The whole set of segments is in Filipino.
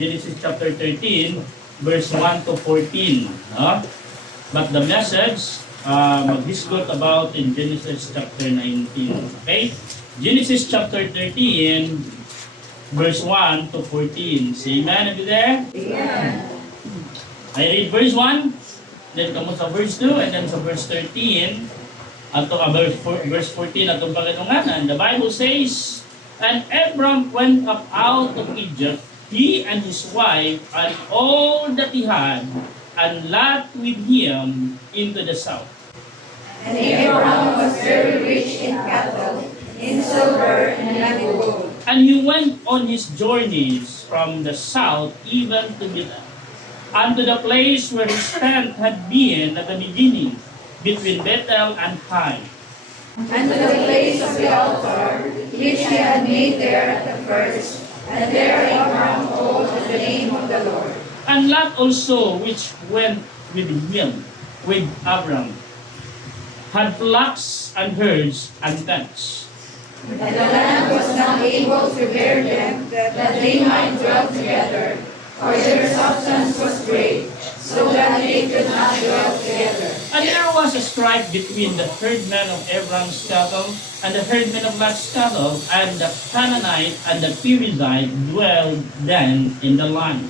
Genesis chapter 13, verse 1 to 14. No? But the message, mag-discuss about in Genesis chapter 19. Okay? Genesis chapter 13, verse 1 to 14. Say amen. Are you there? Amen. I read verse 1, then kamo sa verse 2, and then sa verse 13, at verse 14 atong pagkatungganan. The Bible says, and Abram went up out of Egypt, he and his wife, and all that he had, and Lot with him into the south. And Abraham was very rich in cattle, in silver, and in gold. And he went on his journeys from the south even to Bethel, unto the place where his tent had been at the beginning, between Bethel and Hai. And to the place of the altar, which he had made there at the first, and there Abraham called on the name of the Lord. And Lot also, which went with him, with Abram, had flocks and herds and tents. And the land was not able to bear them, that they might dwell together, for their substance was great, so that they could not dwell together. And there was a strife between the herdmen of Abram's cattle and the herdmen of Lot's cattle, and the Canaanite and the Perizzite dwelled then in the land.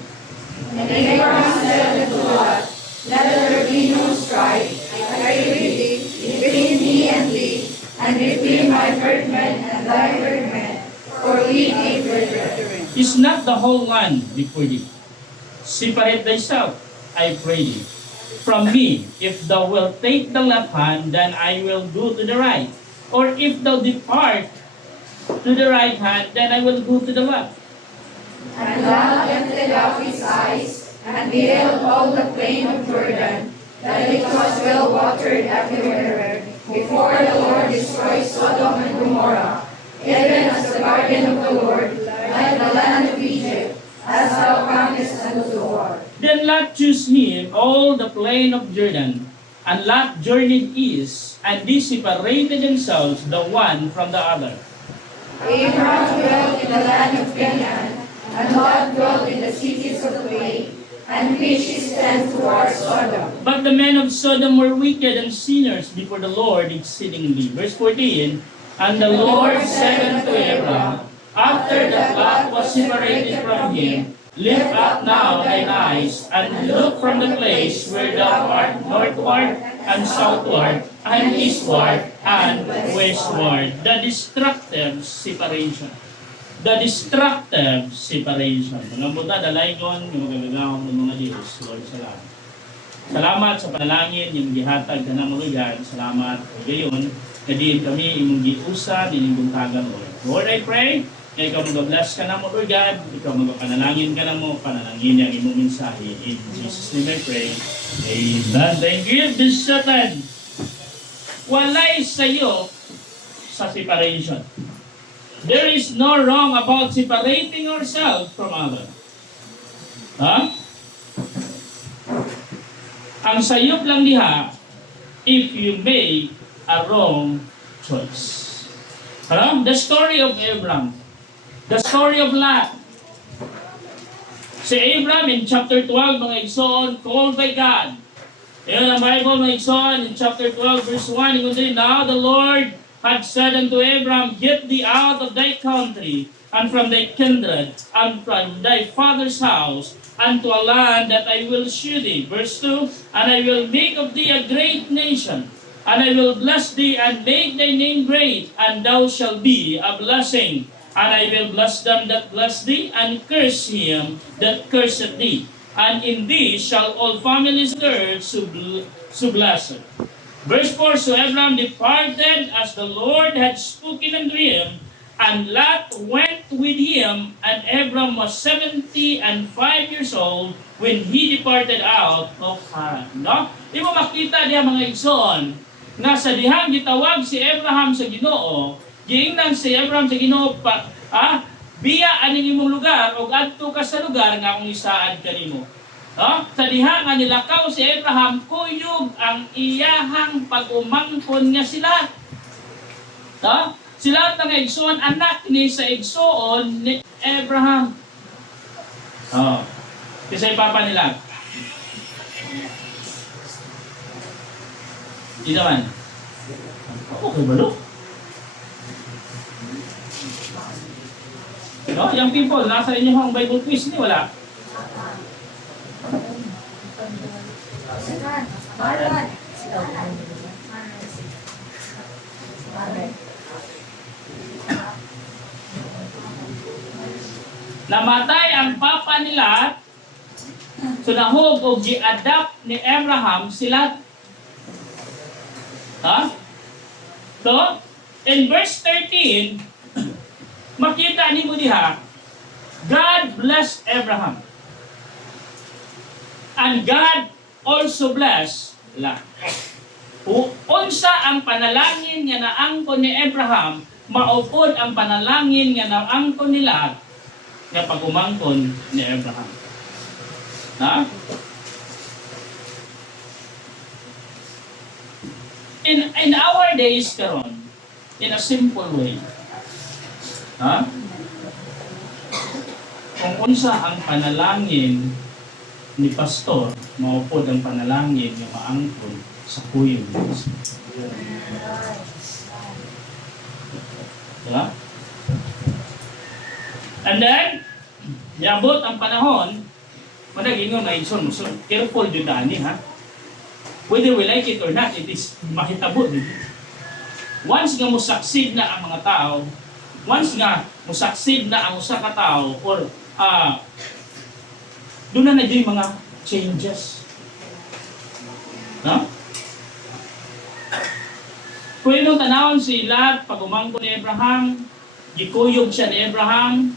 And Abraham said unto Lot, let there be no strife, I pray thee, between me and thee, and between my herdmen and thy herdmen, for we be brethren. Is not the whole land before thee? Separate thyself, I pray thee, from me. If thou wilt take the left hand, then I will go to the right. Or if thou depart to the right hand, then I will go to the left. And Lot lifted up his eyes, and beheld all the plain of Jordan, that it was well watered everywhere, before the Lord destroyed Sodom and Gomorrah, even as the garden of the Lord, like the land of Egypt, as thou promised unto the Lord. Then Lot chose him all the plain of Jordan, and Lot journeyed east, and they separated themselves the one from the other. Abraham dwelt in the land of Canaan, and Lot dwelt in the cities of the plain, and pitched his tent towards Sodom. But the men of Sodom were wicked and sinners before the Lord exceedingly. Verse 14, and the Lord said unto Abraham, after that Lot was separated from him, lift up now thine eyes, and look from the place where thou art northward and southward, and eastward and westward. The destructive separation. The destructive separation. Mga buta, dalaygon, yung magagawang ng mga Diyos. Lord, salamat. Salamat sa panalangin, yung gihatag ka na malugan. Salamat. Gayon, kadiin kami, imong giusa, inyong buntagan, Lord. Lord, I pray, na ikaw mag-bless ka na mo, Lord God. Ikaw mag-panalangin ka na mo, panalangin yung imong mensahe. In Jesus' name I pray. Amen. Thank you, Satan. Walay sa'yo sa separation. There is no wrong about separating ourselves from others. Ha? Ang sayop lang diha, if you make a wrong choice. Ano? The story of Abram. The story of Lot. Si Abram in chapter 12, mga igsoon, called by God. Yan ang Bible, mga igsoon, in chapter 12, verse 1, ingon din, now the Lord had said unto Abram, get thee out of thy country, and from thy kindred, and from thy father's house, unto a land that I will shew thee. Verse 2, and I will make of thee a great nation, and I will bless thee, and make thy name great, and thou shalt be a blessing. And I will bless them that bless thee, and curse him that curseth thee. And in thee shall all families of the earth so blessed. Verse 4, so Abram departed as the Lord had spoken unto him, and Lot went with him, and Abram was 75 years old when he departed out of Haran. No? Di mo makita diya mga igsoon, nga sa dihang gitawag si Abraham sa Ginoo, giingnan si Abraham sa Ginoo pa, biya aning imong lugar, o adto ka sa lugar nga akong isaad kanimo. No? Sa diha nga nilakaw si Abraham, kuyog ang iyahang pag-umangkon nga sila. No? Sila nga igsoon, anak ni sa igsoon ni Abraham. Oh. Kasi papa nila. Di naman. Okay ba, no? No, young people, nasa inyo ang Bible quiz ni wala. Namatay ang papa nila, so nahog o gi-adapt ni Abraham sila. Ha? So, in verse 13, makita ni mo diha, God blessed Abraham. And God also blessed Lot. Unsa ang panalangin nga naangkon ni Abraham, maupod ang panalangin nga naangkon ni Lot nga pagumangkon ni Abraham. Ha? In our days karon, in a simple way. Ha? Kung unsa ang panalangin ni pastor, maupod ang panalangin nga maangkon sa kuyog. Diba? And then, yabot ang panahon, madagingon na inson, so careful yun dani, ha? Whether we like it or not, it is mahitabot. Once nga mo-succeed na ang mga tao, once nga mo-succeed na ang usa ka tao, or doon na yung mga changes. No? Kung yung tanawon si Lot, pag umangko ni Abraham, gikuyog siya ni Abraham,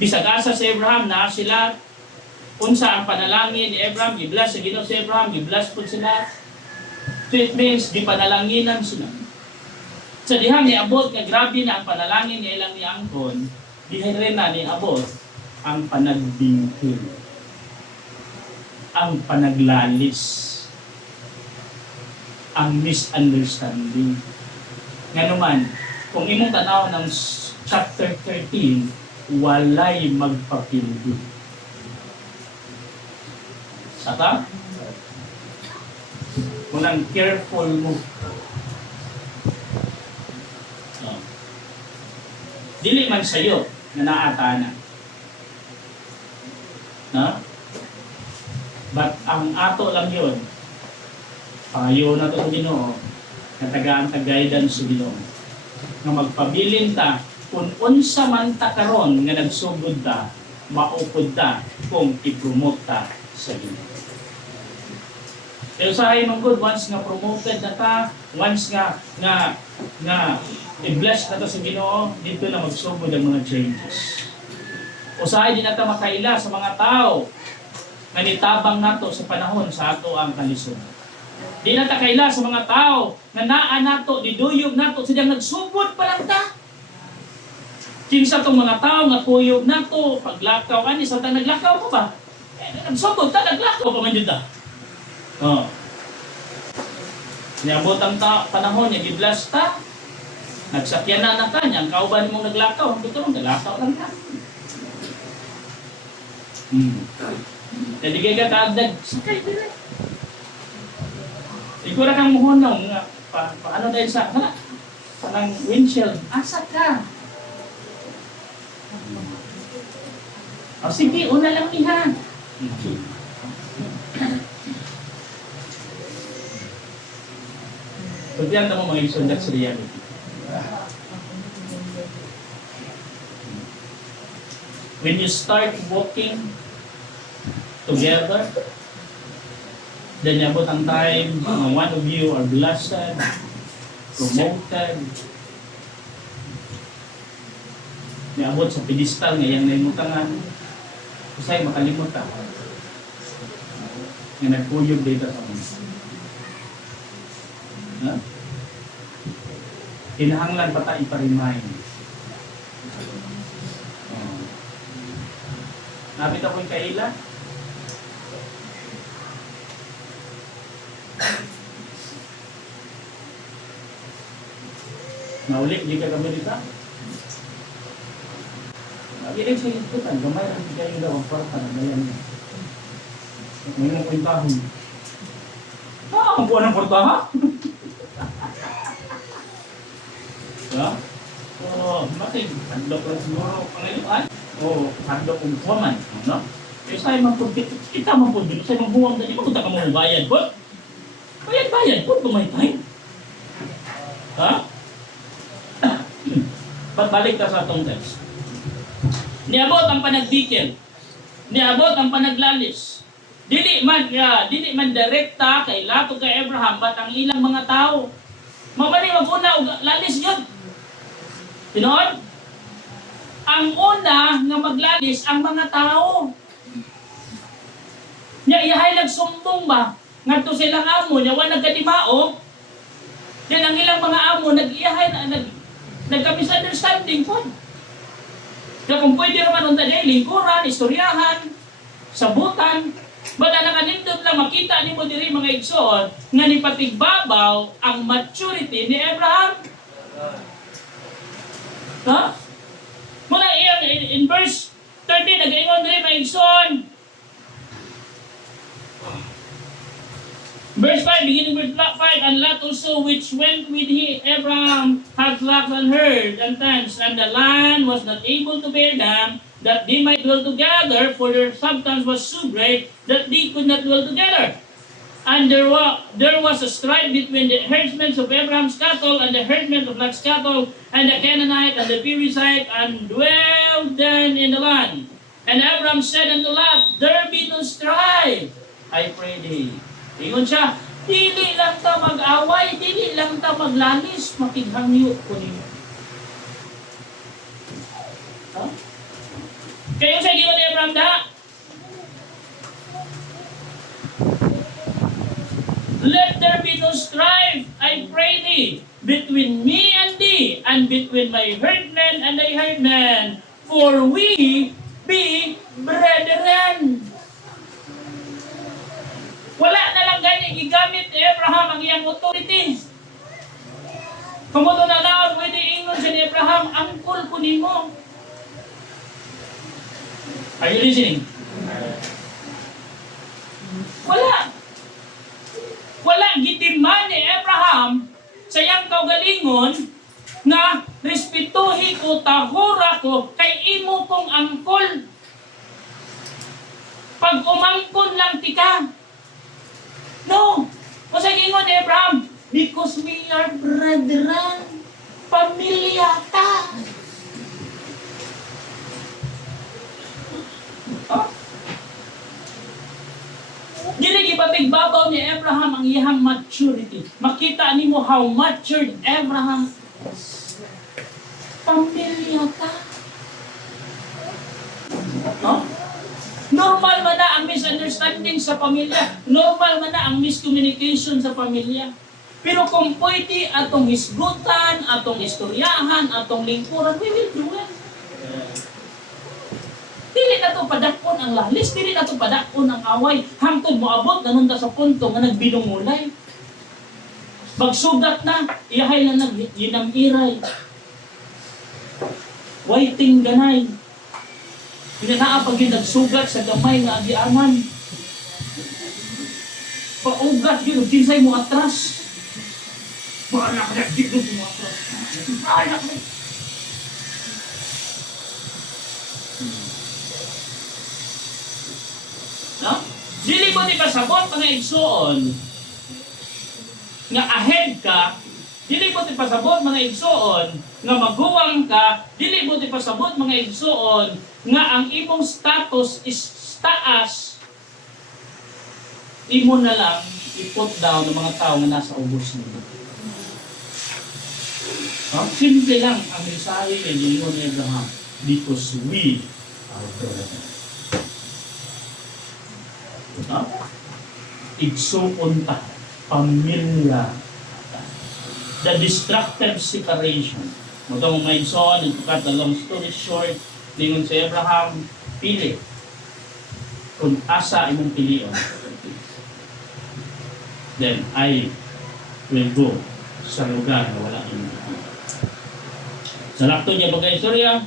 bisag-asa si Abraham, na sila, unsa ang panalangin ni Abraham, i-bless sa Ginoo si Abraham, i-bless po sila. So it means, di panalanginan sila. Sa dihang niabot nga grabe na ang panalangin ni ilang ni angkon, dihin rin na niabot ang panagbingkil, ang panaglalis, ang misunderstanding. Nga naman, kung imong tanaw ng chapter 13, walay magpapildo. Saka, walang careful mo. Dili man sa'yo na naatana. No? But ang ato lang yun, payo na ito Ginoo, natagaan ta guidance sa Ginoo. Nga magpabilin ta, kung unsa man ta karon nga nagsugod ta, maupod ta kung i-promote ta sa Ginoo. Pero sa ayon ng good, once nga promoted na ta, once nga i-bless na ta sa Ginoo, dito na magsugod ang mga changes. Usahay din na ta makaila sa mga tao nga nitabang nato sa panahon sa ato ang kalisod. Di na ta kaila sa mga tao nga naa nato, diduyog nato, silang nagsugod pa lang ta. Kinsa tong mga tao nga tuyog nato, paglakaw, ani sa ta naglakaw ko ba? Nagsugod ta, naglakaw pa man yun ta. Oh. Niabot ang panahon, i-bless ta, nagsakyan na ta, niyang kauban mong naglakaw, hindi ko naglakaw lang ta. Jadi kaya kaagdag, sakay din eh. Ikaw na kang muhonong, paano dahil sa, parang windshield, asat ka. O sige, una lang niya. Pagdiyan na mo mga isun, that's reality. When you start walking together, then yabot ang time, one of you are blessed, promoted, niabot sa pedestal ngayang naimutangan, kusay makalimot ka, nga nagpuyog dito sa mga. Huh? Kinahanglan pa tayo ipa-remind. Nabit ako'y kaila. Naulit, di ka kami dito. Pag-ilig sa ikutan, gamay ang bigay daw ang kwarta na bayan niya. May mga kwentahon. Ang buwan ng kwarta, ha? Diba? So, matig, handok lang siguro pangayuan. O, handok kong kuwaman. No? Kaya sa'yo mampundit, kita mampundit, sa'yo mambuwang na, di ba kung ka mo bayad po? Bayad po, tumaytay. Ha? Pagbalik ka sa atong text. Niabot ang panagdikil. Niabot ang panaglalis. Dili man direkta kay lato kay Abraham bat ang ilang mga tao. Mabali maguna og lalis gyud. Tinuod? Ang una nga maglalis ang mga tao. Nya iyahay nagsumbong ba ngadto silang amo nya wa nagkadimao. Yan ang ilang mga amo nag-iyahay nagka-misunderstanding po. Kaya kung pwede naman unta day lingkuran, istoryahan, sabutan, bata nakanindot lang makita ni mo diri mga igsoon nga ni patigbabaw ang maturity ni Abraham. Ha? Muna in verse 13 nag-ingon diri mga igsoon. Verse 5, beginning verse 5, and Lot also which went with Abraham had flocks and herds and tents, and the land was not able to bear them, that they might dwell together, for their substance was so great that they could not dwell together. And there was a strife between the herdsmen of Abraham's cattle and the herdsmen of Lot's cattle, and the Canaanite and the Perizzite, and dwelled then in the land. And Abraham said unto Lot, there be no strife, I pray thee. Ingon siya, dili lang ta mag-away, dili lang ta maglanis, makighangyo ko niyo. Huh? Kayo sa giwan ni Abraham da? Let there be no strife, I pray thee, between me and thee, and between my herdmen and thy herdmen, for we be brethren. Wala na lang gani gigamit ni Abraham ang iyang authority. Kumuto na lang, pwede ingon siya ni Abraham, angkol ko nimo. Are you listening? Wala. Wala gitiman ni Abraham sa iyang kaugalingon na respetuhi ko, tahura ko, kay imo kong angkol. Pag umangkon lang tika, no. Kasi ingon ni Abraham, because we are brethren, pamilya ta. Huh? Dili gipatigbabaw ni Abraham ang iyang maturity. Makita nimo how matured Abraham is. Pamilya ta. Huh? Normal man na ang misunderstanding sa pamilya. Normal man na ang miscommunication sa pamilya. Pero kung pwede atong hisgutan, atong istoryahan, atong lingkuran, we will do it. Dili na ito padakon ang lalis, dili na ito padakon ang away. Hangtod moabot, ganun ta sa punto nga nagbinungulay. Magsugat na, iyahay na nag-inamiray. Waiting ganay. Pinanaa pag yung nagsugat sa gamay nga agianan. Paugat yun, kinsay mo atras. Maanak na, dito mo atras. Maanak na. No? Dili mo di pasabot mga igsoon nga ahead ka, dili mo di pasabot mga igsoon nga maguwang ka, dili mo di pasabot mga igsoon nga ang imong status is taas, imo na lang i-put down ng mga tao na nasa ubos nila. Simple lang ang mensahe ni Abraham, because we are brethren. Igsuon ta, pamilya ta. The destructive separation. Matong mga igsoon, to cut the long story short, lingon si Abraham, pili. Kung asa imong pilion, then I will go sa lugar na wala imong. Sa lakto niya bagay istorya,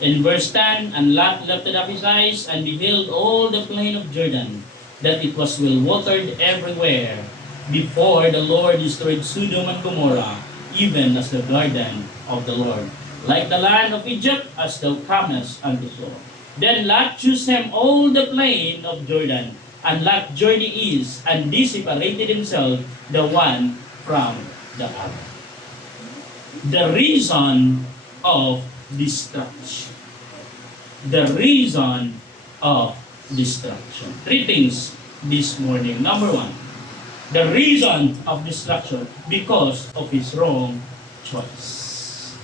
In verse 10, and Lot lifted up his eyes and beheld all the plain of Jordan, that it was well watered everywhere, before the Lord destroyed Sodom and Gomorrah, even as the garden of the Lord, like the land of Egypt, as thou comest unto shore. Then Lot chose him all the plain of Jordan, and Lot journeyed east, and they separated himself the one from the other. The reason of destruction. The reason of destruction. Three things this morning. Number one, the reason of destruction because of his wrong choice.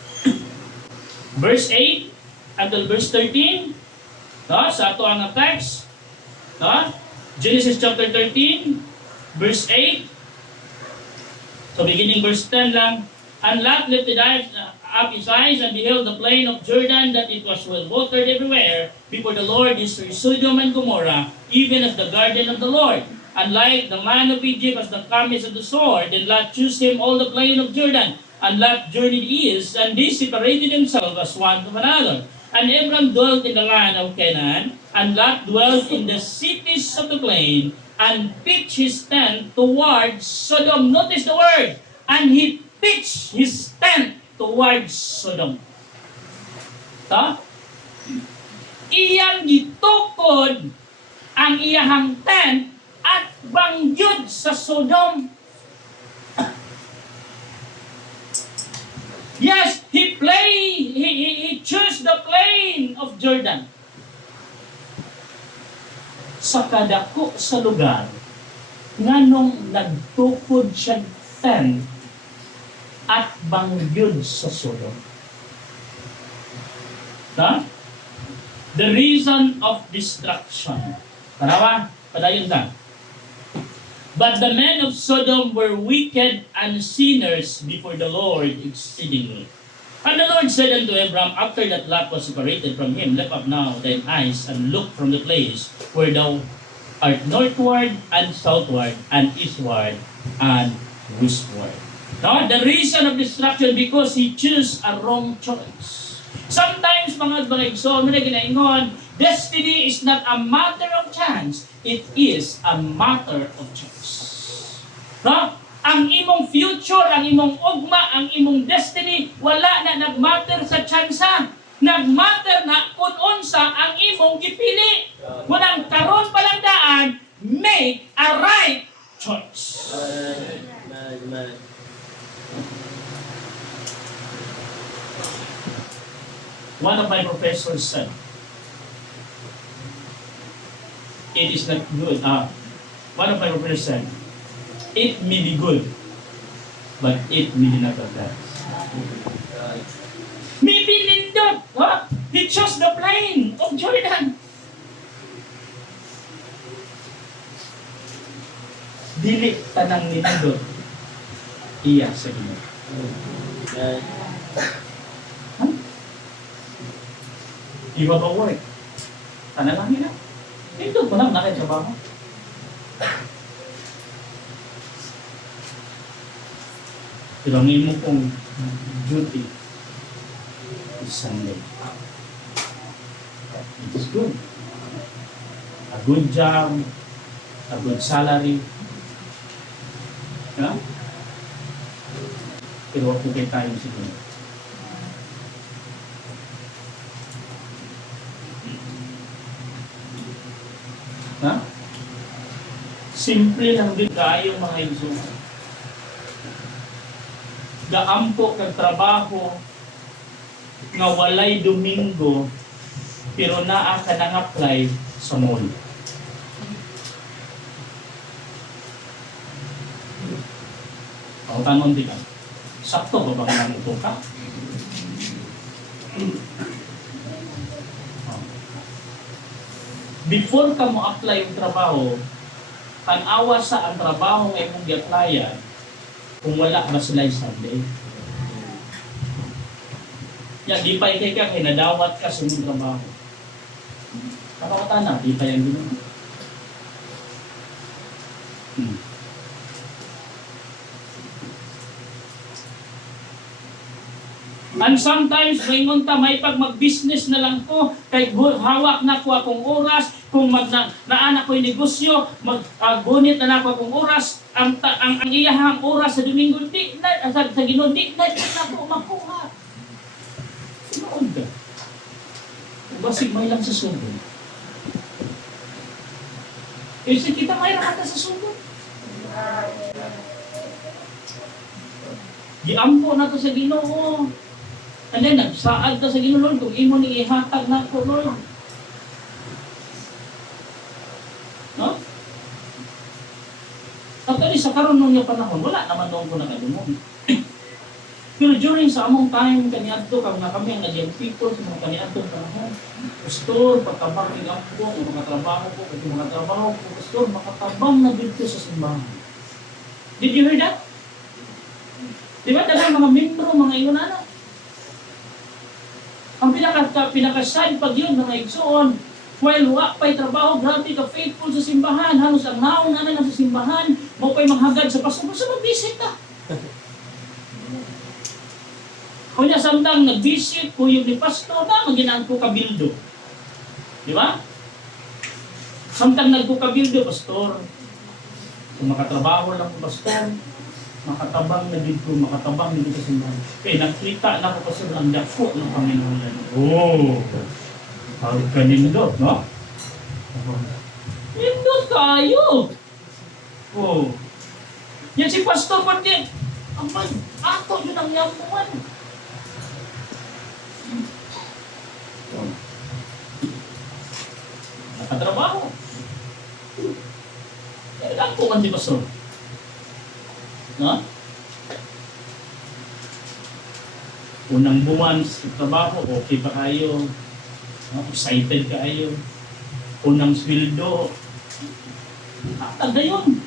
Verse 8 until verse 13, sa ato ang text, Genesis chapter 13, verse 8. So beginning verse 10 lang. And Lot lifted up his eyes and beheld the plain of Jordan, that it was well watered everywhere, before the Lord destroyed Sodom and Gomorrah, even as the garden of the Lord. And like the land of Egypt, as the comest of the sword, then Lot chose him all the plain of Jordan. And Lot journeyed east, and they separated themselves as one from another. And Abram dwelt in the land of Canaan, and Lot dwelt in the cities of the plain, and pitched his tent towards Sodom. Notice the word, and he pitched his tent towards Sodom. Iyang gitukod ang iyahang tent at bangyod sa Sodom. Yes, he chose the plain of Jordan. Sa kadako sa lugar, nganong nagtukod siya tent at bangyod sa Sodom. The reason of destruction. Tanawa, padayon ta. But the men of Sodom were wicked and sinners before the Lord exceedingly. And the Lord said unto Abram, after that Lot was separated from him, lift up now thine eyes and look from the place where thou art northward and southward and eastward and westward. No, the reason of destruction because he chose a wrong choice. Sometimes mga igsoon na ginaingon, destiny is not a matter of chance, it is a matter of choice. No? Ang imong future, ang imong ugma, ang imong destiny, wala na nagmatter sa tsansa. Nagmatter na kung unsa ang imong gipili. Kunang karon pa lang daan, make a right choice. One of my professors said, it is not good. One of my professors said, it may be good, but it may not advance. Maybe Lindot, he chose the plain of Jordan. Dili tanang ni Lindot, iya sa Ginoo. Iba ba work? Tanan lang nila. Ito pa lang nakitsabaho. Pero ang imo pong duty is Sunday. It is good. A good job, a good salary. Yeah? Pero wag po kayo tayo siguro. Simple lang din kayo mga iso. Gaampo kag trabaho nga walay Domingo pero naa ka nang-apply sa mall. O tanon di ka. Sakto ba bang namuto ka? Before ka mo apply yung trabaho, tanawa sa ang trabaho nga imong gi-applyan kung wala ba sila Sunday. Ya, di pa ikay ka, kinadawat ka sa imong trabaho. Kapakata na, di pa yan gano'n. And sometimes, maingon ta, may pag mag-business na lang ko, kay hawak na ko akong oras, kung naanak ko yung negosyo, gunit na ako akong oras, ang iyahang oras sa Domingo, di na, sa Ginoo, di na ako makuha. Sinood ka. Basig may lang sa sugod. Kasi kita may rakat sa sugod. Giampo na to sa Ginoo. And then, nagsaad ka sa Ginoo, Lord, kung imo ni ihatag na ko, Lord. No? Actually, sa karon nung yung panahon, wala naman doon ko nakadumon. Pero during sa among time, kaniadto, kang na kami, ang young people, sa mga kaniadto panahon, pastor, pagtabang ng ako, yung mga trabaho ko, yung mga trabaho ko, pastor, makatabang na dito sa simbahan. Did you hear that? Diba, dalang mga membro, mga inunana? Ang pinaka-side pag yun, mga igsoon, while wa pa'y trabaho, grabe ka faithful sa simbahan, halos ang naong na sa simbahan, mo pa'y manghagad sa pastor, sa mag-visit ka. Kung niya samtang nag-visit, kuyog ni pastor, na maginaan ko kabildo. Di ba? Samtang nagko-kabildo, pastor, kung makatrabaho lang ko, pastor, makatabang na dito, makatabang na dito sa simbahan. Kaya nakita na ko pastor ang dako ng Panginoon. Oh! Tawag ka nindot, no? Nindot tayo! Oh! Yan si pastor pati, amay, ato yun ang yamuan. Nakatrabaho. Kaya lang po kan si pastor. No? Unang buwan sa trabaho, okay pa kayo? No? Excited kayo? Unang sweldo, taga yun.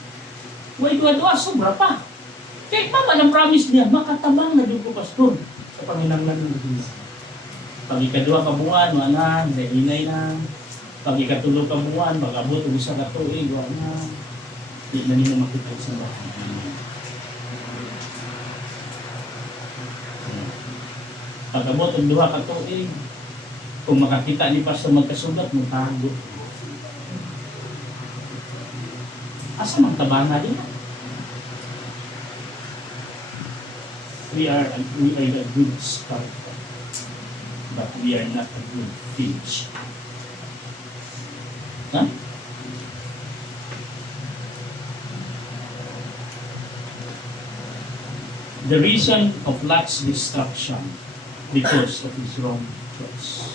Huwag dua-dua, sobra pa. Kaya pa man ang promise niya, makatabang na doon ko pastor sa Panginoon ng Diyos. Pag ikadua ka buwan, wala, hinay na. Pag ikatulog ka buwan, mag-abot, isa ka tuig, wala. Hindi na nila makita sa bahay. Pag-abot ang duha ka tuig, kung makakita ni pastor magkasugat, magtago. Asa magtabanga din? We are a good start, but we are not a good finish. Huh? The reason of Lot's destruction because of his wrong choice.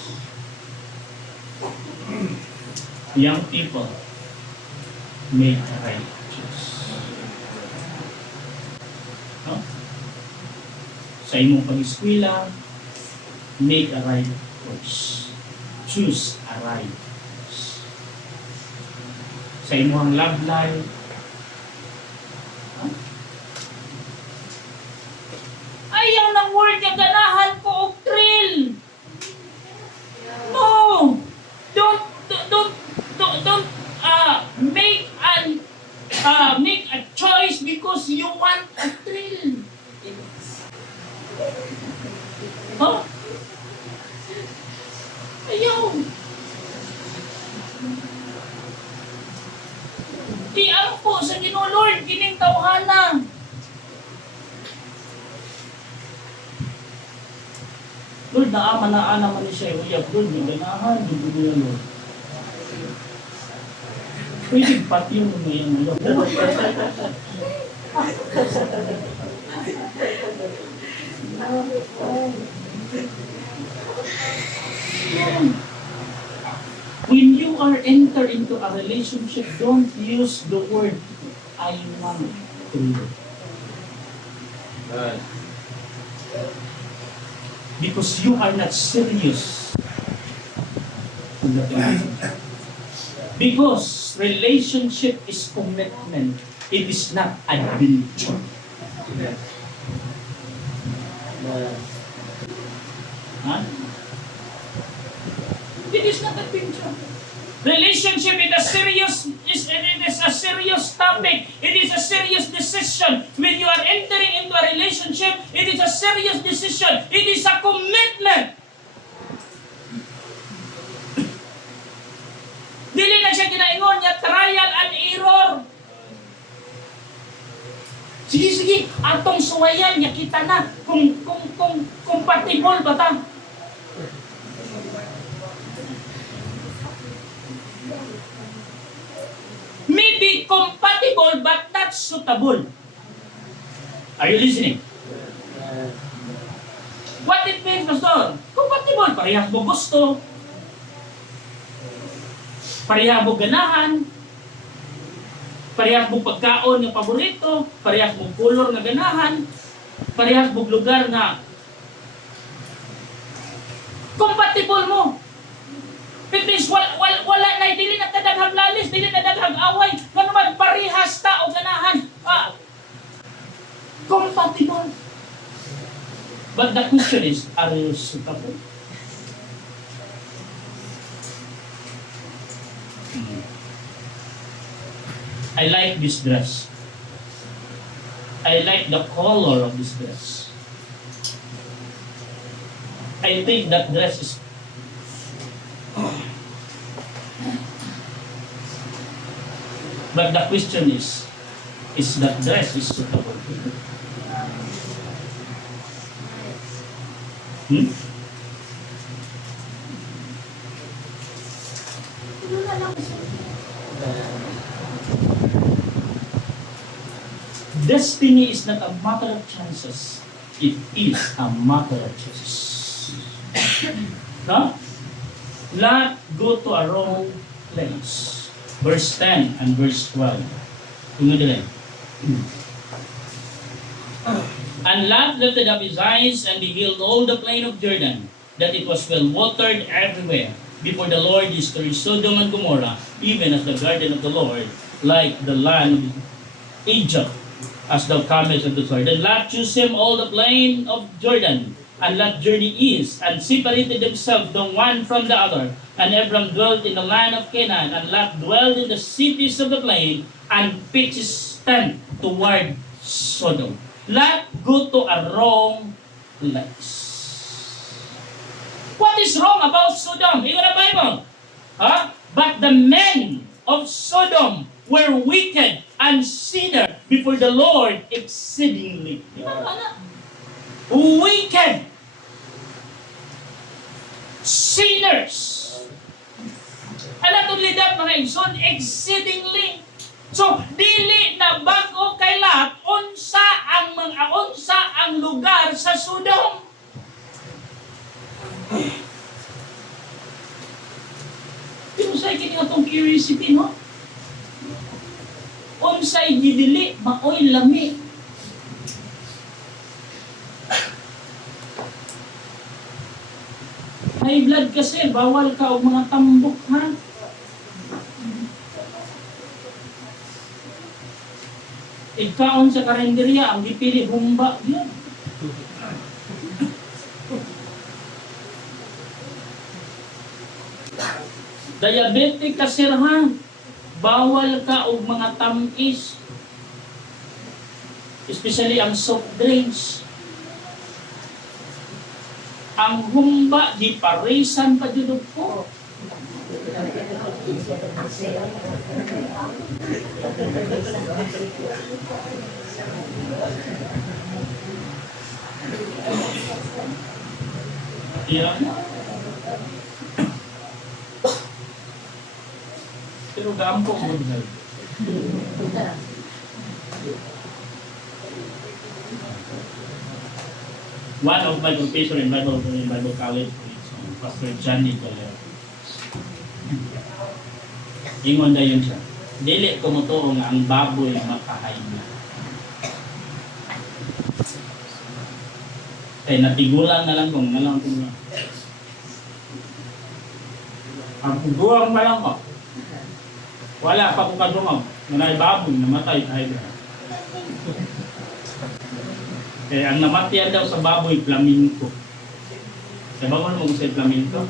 Young people make a right choice. No? Sa imong pag-eskwela, make a right choice. Choose a right choice. Sa imong love life, ayaw ng word niya, ganahan ko og thrill. No! Don't make a choice because you want a thrill. Huh? Ayaw. Di po sa Ginoo, Lord, kining tawhana. Lord, naaman naman ni siya, uyab, Lord, ganahan, dugo niya, Lord. Pwede pati yung mga yan, Lord. When you are enter into a relationship, don't use the word I want to you. Because you are not serious in the relationship. Because relationship is commitment. It is not adventure. Huh? It is not adventure. Relationship is a serious topic. It is a serious decision. Christian, when you are entering into a relationship, it is a serious decision. It is a commitment. Dili na siya ginaingon niya trial and error. Sige, atong suwayan niya kita na kung compatible ba ta. Maybe compatible but not suitable. Are you listening? What it means, Pastor? Compatible, parehas mo gusto. Parehas mo ganahan. Parehas mo pagkaon ng paborito. Parehas mo color na ganahan. Parehas mo lugar na compatible mo. It means wala na, dili na tadaghang lalis, dili na daghang away. Nga naman, parehas ta o ganahan. Compatible. But the question is, are you suitable? I like this dress. I like the color of this dress. I think that dress is but the question is that dress is suitable? Destiny is not a matter of chances. It is a matter of choices. No? Lot go to a wrong place. Verse 10 and verse 12. Tingnan nila. And Lot lifted up his eyes and beheld all the plain of Jordan, that it was well watered everywhere. Before the Lord destroyed Sodom and Gomorrah, even as the garden of the Lord, like the land of Egypt, as thou comest of the sword. And Lot chose him all the plain of Jordan, and Lot journeyed east, and separated themselves the one from the other. And Abram dwelt in the land of Canaan, and Lot dwelt in the cities of the plain, and pitched his tent toward Sodom. Lot go to a wrong place. What is wrong about Sodom? In the Bible. But the men of Sodom were wicked and sinner before the Lord exceedingly. Wicked. Sinners. And not only that, mga igsoon, exceedingly. So, dili na bago kay Lot, unsa ang lugar sa Sodom. Pero sa ikini atong curiosity, no? Unsay gidili, maoy lami. High blood kasi, bawal ka og mga tambok, ha? Ikaon sa karinderya, ang dipili humba, yun. Diabetic ka, sir, ha? Bawal ka og mga tamis. Especially ang soft drinks. Ang humba, di parisan pa dito ko. Yeah. Pero gampong mo na. One of my professor in Bible College is Pastor Johnny Colero. Ingon na yun siya. Dili ko motuo nga ang baboy makahay na. Kaya natigulan na lang kung nalang kung na. Ang puguang pa lang ko. Wala pa kong kadungaw. Nanay baboy, namatay tayo na. Kaya ang namatiyan daw sa baboy, flamingo. Kaya ba mo sa flamingo?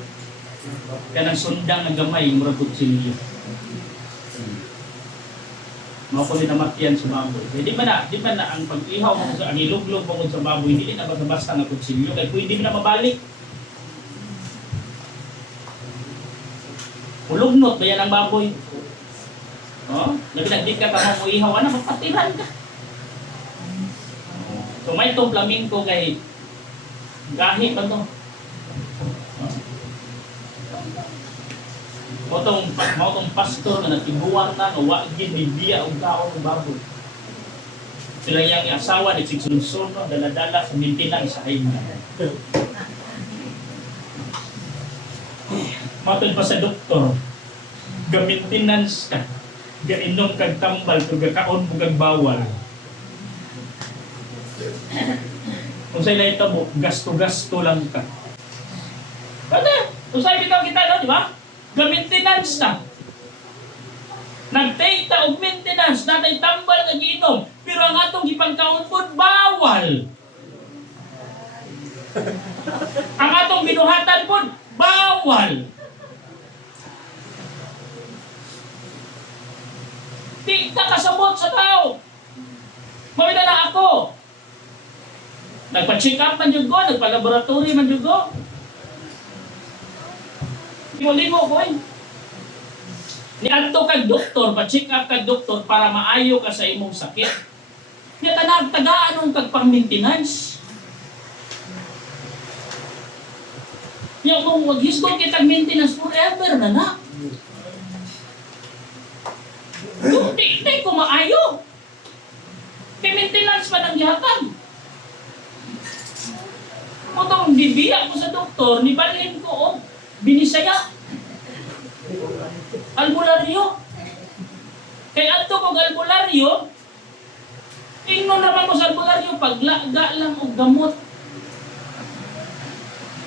Kaya nang sundang ng gamay, murag kutsilyo. Mao ko namatyan sa baboy. Kaya di man na ang pag-ihaw mo sa ang iluglog mo sa baboy, hindi na basta nga kutsilyo kay pwede na mabalik. Ulugnot ba yan ang baboy? Oh, labi na di ka mo ihaw na magpatiran ka. So may itong flamenco kay gahi ba to? Mautong pastor na natibuan na nga wagin bibiya og kaon ng baboy. Sila yang asawa ni sigsunod no dala-dala sa maintenance sa hayna. Matod pa sa doktor, ga-maintenance ka, ga-inom kag tambal to gakaon mo kag bawal. Kung sa'yo na ito mo, gasto-gasto lang ka. Kada, kung sa'yo bitaw kita, no, di ba? Ga-maintenance na. Nag-take ta og maintenance, natay tambal nga giinom, pero ang atong gipangkaon po, bawal. Ang atong binuhatan po, bawal. Di ka kasabot sa tao. Mawala na ako. Nagpa-check up man yun ko, nagpa-laboratory man yun ko. Limo ko eh. Niadto kag doktor, pa-check up kag doktor para maayo ka sa imong sakit. Niya tagaan ang kag pang-maintenance. Niya kung wag-hisgo kitag maintenance forever na na. Hindi ko maayo. Kay maintenance pa ng gihatag. Kung bibiya ko sa doktor, nibalhin ko o binisaya. Albularyo. Kay adto kog albularyo, ingnon naman ko sa albularyo, paglaga lang og gamot.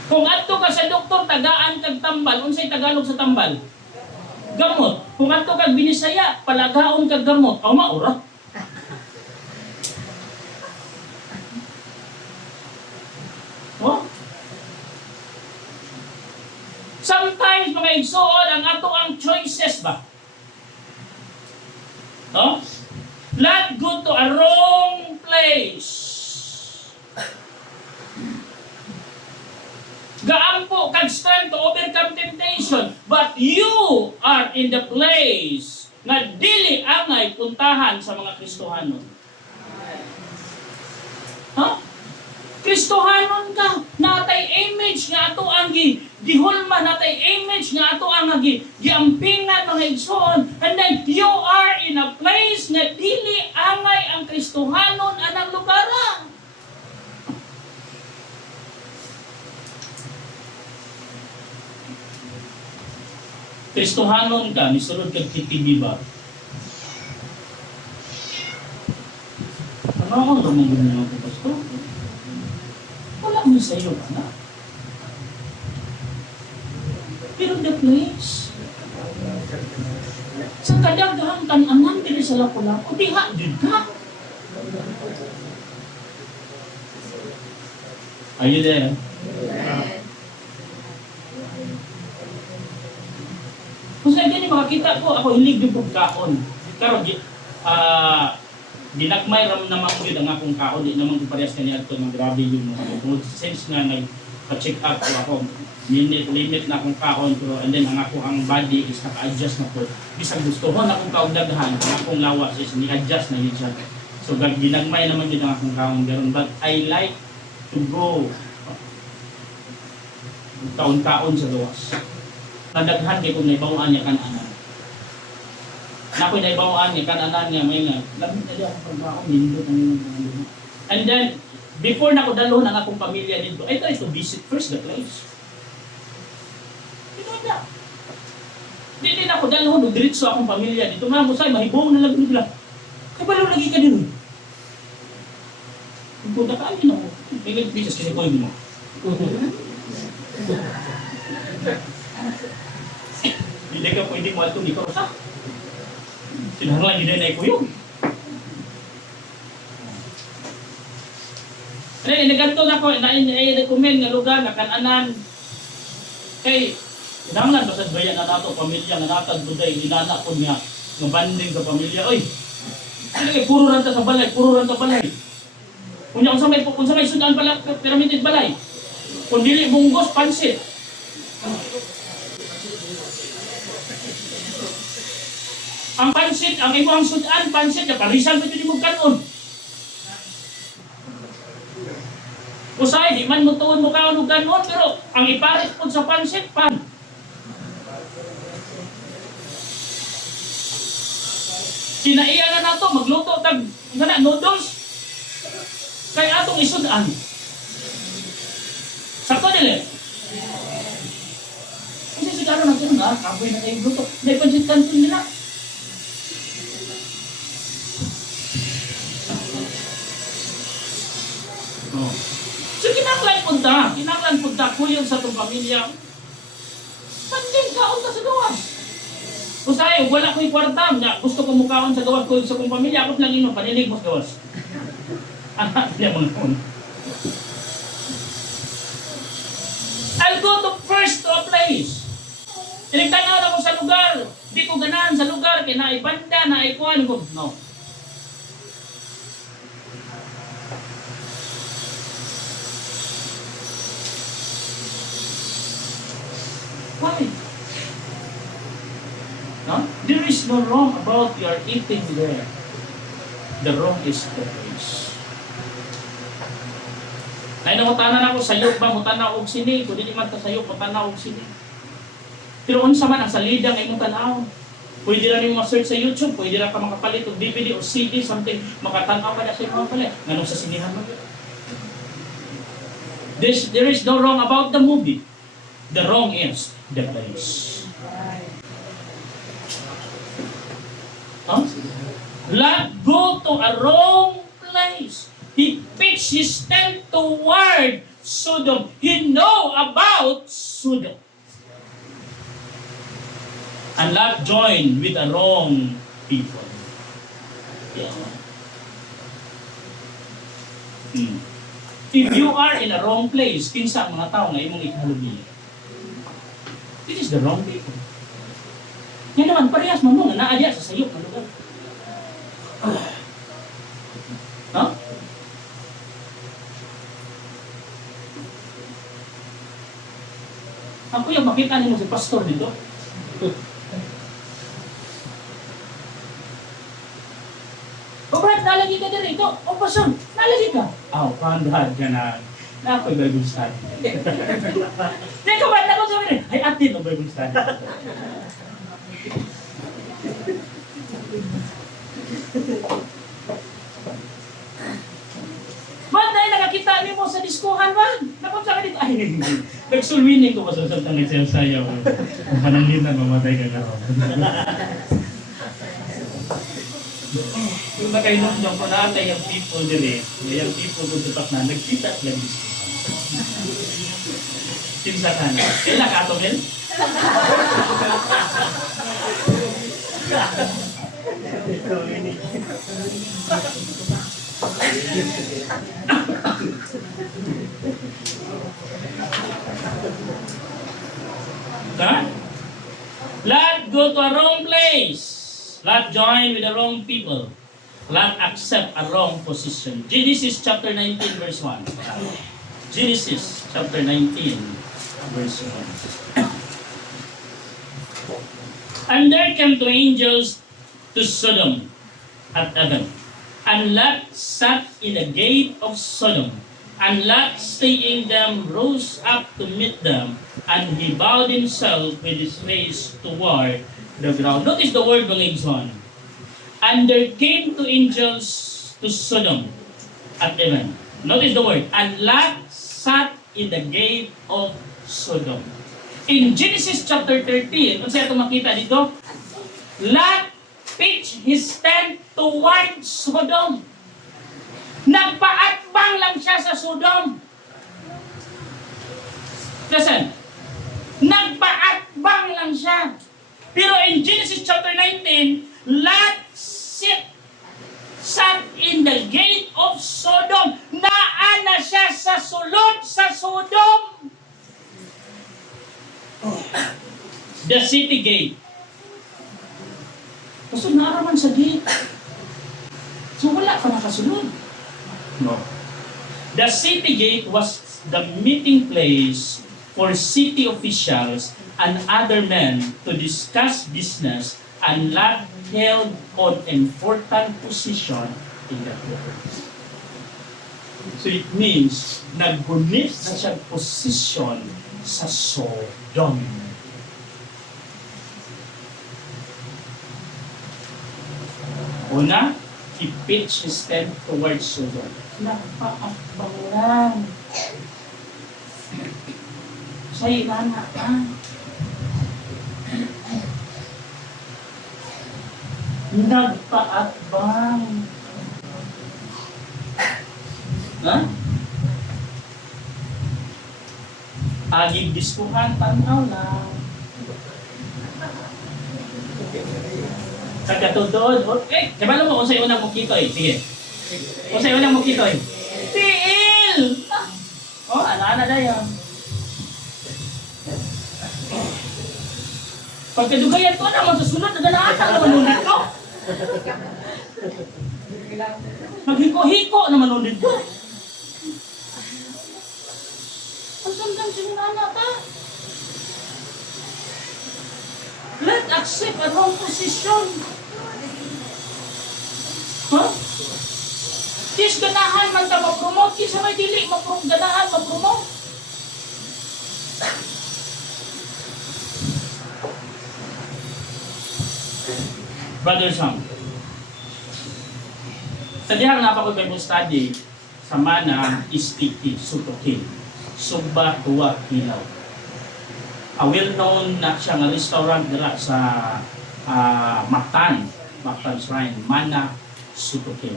Kung adto ka sa doktor, tagaan kag tambal, unsay Tagalog sa tambal? Gamot. Kung adto kag binisaya, palagaon kag gamot. Aw maura. Oh? Sometimes mga igsoon ang ato ang choices ba? No? Not go to a wrong place. Gaampo kag strength to overcome temptation, but you are in the place nga dili angay puntahan sa mga Kristohanon. Huh? Kristohanon ka, natay image nga ato ang gihulma, natay image nga ato ang giampingan mga igsoon, and then you are in a place nga dili angay ang Kristohanon anang lugar. Kristohanon ka, nisulod kag TV ba? Ano ang ramang ganyan ako, Pastor? Wala mo sa iyo, anak. Pero the place, sa kadagdahan tanaman dili sa lapu-lapu, diha, diha. Are you there? Kung sa ganyan, makakita ko, ako hilig yung pagkaon. Karon, dinagmay ram naman ko yun ang akong kaon, di naman ko parehas kanya ito, ng grabe yung mga food. Since nga nag-check up ko ako, limit na akong kaon, pero and then ang ako ang body is naka-adjust na po. Bisag gusto ko na akong kaugdaghan, ang akong lawas is ni-adjust na yun siya. So ginagmay naman yun ang akong kaon garon, but I like to go taon-taon sa gawas. Nadaghan kay kung naibawaan niya kan-anan. Na ako'y naibawaan niya kan-anan niya, may nga, labit na diya akong pagkaon, nindot ang inyong pangalaman. And then, before na ko dalon ang akong pamilya dito, I try to visit first the place. Ito na. Di din ako dalon, diretso akong pamilya dito. Nga mo sa'yo, mahibong na lang nila. Kaya pala lagi ka din. Kung punta ka, amin ako. May nag-business kasi ko mo. Hindi ka pwede mo ito ni Kosa. Sinahang lang yun na ikuyo. Ay, naganto na ko, na-recommend nga lugar na kan-anan. Kay, sinahang basta bayan na nato, pamilya na natag buday, ninana ko niya, nga banding sa pamilya. Oy, Kaya puro ranta sa balay, puro ranta balay. Kunya kung sa may sudan pala pyramided balay. Kung dili bunggos pansit. Ang pansit, ang imong sudan pansit na parisan pa jud mo kanon. Usay di man mo tuon mo kaon og kanon pero ang iparit pud sa pansit pan. Kinaiya na nato magluto tag ngana noodles. Kay atong isudan. Sakto dili. Kasi siguro na ito na, kaboy na kayo luto. May pansit kanton nila. Oh. So kinaklan punta, kuyon sa itong pamilya. Pansin kaon ka sa gawas. Usay, wala ko'y kwarta, nga gusto ko mukaon sa gawas ko sa kong pamilya, ako lang inom, panilig mo sa gawas. Anak niya mo noon. I'll go to first to a place. Tinigtanaw ako sa lugar. Di ko ganahan sa lugar. Kaya naibanda, naikuhan ko. No. Why? No? There is no wrong about your eating there. The wrong is the place. Ay namutanan ako sayop ba mutanaw og sini, kun dili man ta sayop mutanaw og sini. Pero unsa man ang salida nga imong tan-aw? Pwede ra nimo ma-search sa YouTube, pwede ra ka makapalit og DVD o CD something, makatan-aw ka na sa imong palit. Nganong sa sinihan mo? There is no wrong about the movie. The wrong is the place. Huh? Lot go to a wrong place. He pitched his tent toward Sodom. He know about Sodom. And Lot joined with the wrong people. Yeah. If you are in a wrong place, kinsa ang mga tao nga imong ikahalugin. This is the wrong people. Yan naman, parehas mo nga naadya sa sayop na lugar. Huh? Ako yung makita niyo si pastor dito. O Brad, nalagi ka din rito. O pastor, nalagi ka. Oh, pandahad ka na. Na ako'y Bible study. Teka ba, ako sabihin, ay atin ang Bible study. Ba't dahil nakakita niyo mo sa diskuhan ba? Napunta ka dito. Ay, nagsulwining ko pa sa santang nagsayaw. Pananglitan, mamatay ka na. Yung nakainom niyo ko naatay yung people dire, yung people ko tutak na, nagkita lang diskuhan. Kinsa ka na. Kailan ka ito, Ben? Huh? Lot go to a wrong place. Lot join with the wrong people. Lot accept a wrong position. Genesis chapter 19 verse 1. Genesis chapter 19 verse 1. And there came two angels to Sodom at even. And Lot sat in the gate of Sodom. And Lot, seeing them, rose up to meet them. And he bowed himself with his face toward the ground. Notice the word ng Exxon. And there came two angels to Sodom at even. Notice the word. And Lot sat in the gate of Sodom. In Genesis chapter 13, kung saan ito makita dito, Lot pitched his tent toward Sodom. Nagpaatbang lang siya sa Sodom. Listen, nagpaatbang lang siya. Pero in Genesis chapter 19, Lot sat in the gate of Sodom. Naana siya sa sulod sa Sodom. The city gate. Kasi naaraman sa gate. So wala pa nakasunod. No. The city gate was the meeting place for city officials and other men to discuss business, and Lot held on important position in that province. So it means naggunit na siya position sa Sodom. Una, he pitched his tent towards Sodom. Napaakbang lang. Sa'yo na ka. Nagpaakbang. Ha? Agig diskuhan, tanaw lang. Kagatudod. Eh, kabalo mo kung sa'yo unang mukitoy. Sige. Kung sa'yo unang mukitoy. Tiil! Oh, ana-ana dayo. Pagkadugayan ko naman sa sunod, naganaatan naman nun dito. Maghiko-hiko naman nun dito. Ang sandang sinunana ka. Let's accept a wrong position. Huh? Tis ganahan man ka ma-promote, kisa may dili ganahan ma-promote. Brother Sam, tadihan na ako Bible study sa mana istiki sutokin, suba tuwa kilaw. A well-known na siya nga restaurant dira sa Mactan Shrine, Mana Sutokin.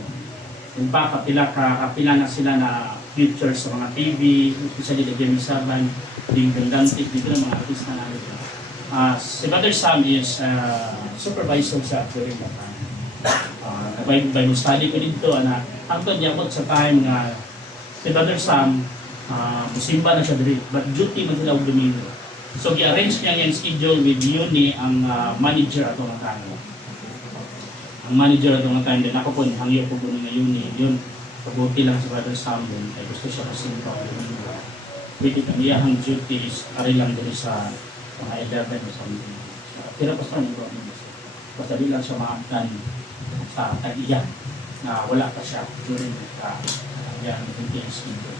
In fact, kapila na sila na features sa mga TV, isa nila Jimmy Saban, Ding Dandantik, dito ng mga artista na ito. Si Brother Sam is supervisor sa during that time. Bible study ko dito, ang tanyabot sa time nga si Brother Sam, musimba na siya dito, but duty man sila Domingo. So, i-arrange niya yung schedule with Yuni, ang manager ato ng time. Ang manager ato ng time din. Ako po, hangyo po po ng Yuni. Yun, pabuti lang sa Brother Sam din. Ay gusto siya kasi ito. Pwede kang iyahang duty is ari lang din sa mga 11 o something. Tira pa sa nito. Basta di lang siya maagtan sa tag-iyan na wala pa siya during yan, yung schedule.